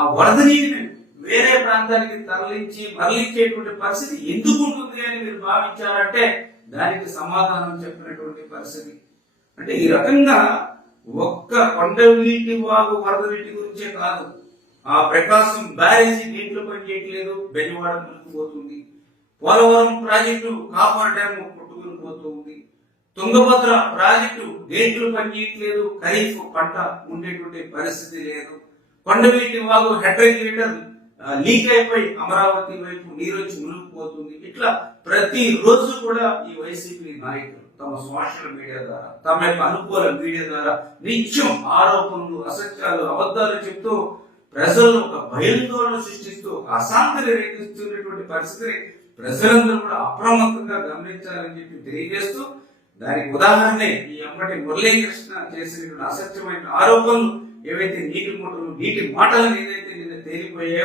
ఆ వరద నీటిని వేరే ప్రాంతానికి తరలించి మరలించేటువంటి పరిస్థితి ఎందుకు ఉంటుంది అని మీరు భావించారంటే దానికి సమాధానం చెప్పినటువంటి పరిస్థితి. అంటే ఈ రకంగా ఒక్క కొండ నీటి వాగు వరద నీటి గురించే కాదు. ఆ ప్రకాశం బ్యారేజీ నీటిలో పనిచేయట్లేదు బెజవాడ మునిగిపోతుంది. పోలవరం ప్రాజెక్టు కాపర్ డ్యామ్ కొట్టుకుని పోతుంది. తుంగభద్ర ప్రాజెక్టు గేట్లు పనిచేయట్లేదు ఖరీఫ్ పంట ఉండేటువంటి పరిస్థితి లేదు. కొండవీటి వాగు వాళ్ళు రెగ్యులేటర్ లీక్ అయిపోయి అమరావతి వైపు నీరు వచ్చి మునిగిపోతుంది. ఇట్లా ప్రతి రోజు కూడా ఈ వైసీపీ నాయకులు తమ సోషల్ మీడియా ద్వారా తమ యొక్క అనుకూల మీడియా ద్వారా నిత్యం ఆరోపణలు అసత్యాలు అబద్ధాలు చెప్తూ ప్రజలను ఒక భయాందోళన సృష్టిస్తూ అశాంతిని రేగిస్తున్నటువంటి పరిస్థితిని ప్రజలందరూ కూడా అప్రమత్తంగా గమనించాలని చెప్పి తెలియజేస్తూ దానికి ఉదాహరణే ఈ అమ్మటి మురళీకృష్ణ చేసినటువంటి అసత్యమైన ఆరోపణలు ఏవైతే నీటి మూటలు నీటి మాటలు ఏదైతే నిన్న తేలిపోయాయో